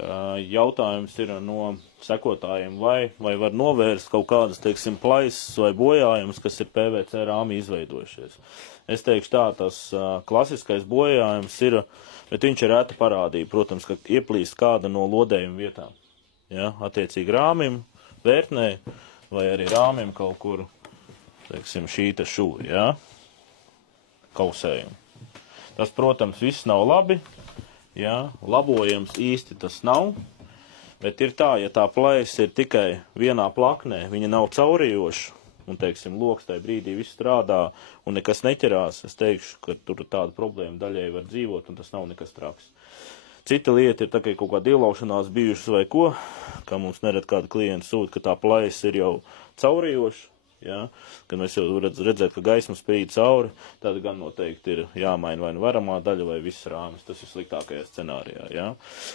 Jautājums ir no sekotājiem, vai var novērst kaut kādas, teiksim, plaisas vai bojājumus, kas ir PVC rāmī izveidojušies. Es teikšu tā, tas klasiskais bojājums ir, bet viņš ir reta parādība. Protams, ka ieplīst kāda no lodējuma vietām. Ja? Attiecīgi rāmim, vērtnē, vai arī rāmim kaut kur, teiksim, šī te šūri, ja? Kausējumi. Tas, protams, viss nav labi. Ja, labojams īsti tas nav, bet ir tā, ja tā plaisa ir tikai vienā plaknē, viņa nav caurījoša, un, teiksim, loks tajā brīdī viss strādā un nekas neķerās, es teikšu, ka tur tāda problēma daļai var dzīvot, un tas nav nekas traks. Cita lieta ir tā, ka kaut kāda ielaušanās bijušas vai ko, kā mums nerad kāda klienta sūta, ka tā plaisa ir jau caurījoša. Ja, kad mēs jau redzēt, ka gaisma spīd cauri, tad gan noteikti ir jāmaina vai varamā daļa vai viss rāmis. Tas ir sliktākajā scenārijā. Ja.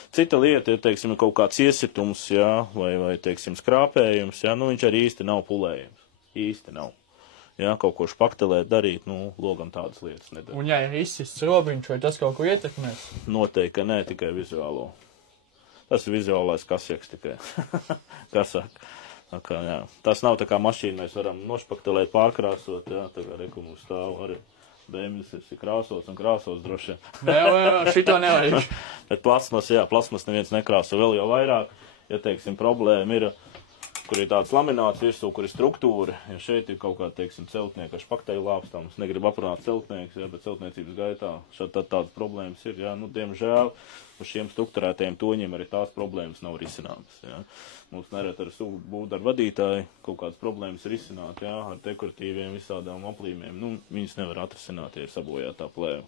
Cita lieta ir, teiksim, kaut kāds iesitums, ja, vai teiksim, skrāpējums. Ja, nu, viņš arī īsti nav pulējams. Īsti nav. Ja, kaut ko špaktelēt, darīt, nu, logam tādas lietas nedara. Un ja ir izsists robiņš, vai tas kaut ko ietekmēs? Noteikti, ka nē, tikai vizuālo. Tas ir vizuālais kasjaks tikai. Kas saka? Kā, jā. Tas nav tā kā mašīna, mēs varam nošpaktelēt, pārkrāsot, jā, tā kā reku mums stāv arī BMW ir krāsots un krāsos droši. Nē, šito nevajag. Bet plasmas, jā, plasmas neviens nekrāso vēl jau vairāk, ja, teiksim, problēma ir, kur ir tāds lamināts virsū, kur ir struktūra, ja šeit ir kaut kā, teiksim, celtnieka ar špakteļu lāpstams, negrib aprunāt celtnieks, ja, bet celtniecības gaitā šādi tādas problēmas ir, ja, nu, diemžēl, uz šiem strukturētajiem toņiem arī tās problēmas nav risināmas, ja. Mums nerēt ar būvdarbu vadītāji kaut kādas problēmas risināt, ja, ar dekoratīviem visādām aplīmiem, nu, viņas nevar atrisināt, ja ir sabojātā plēva.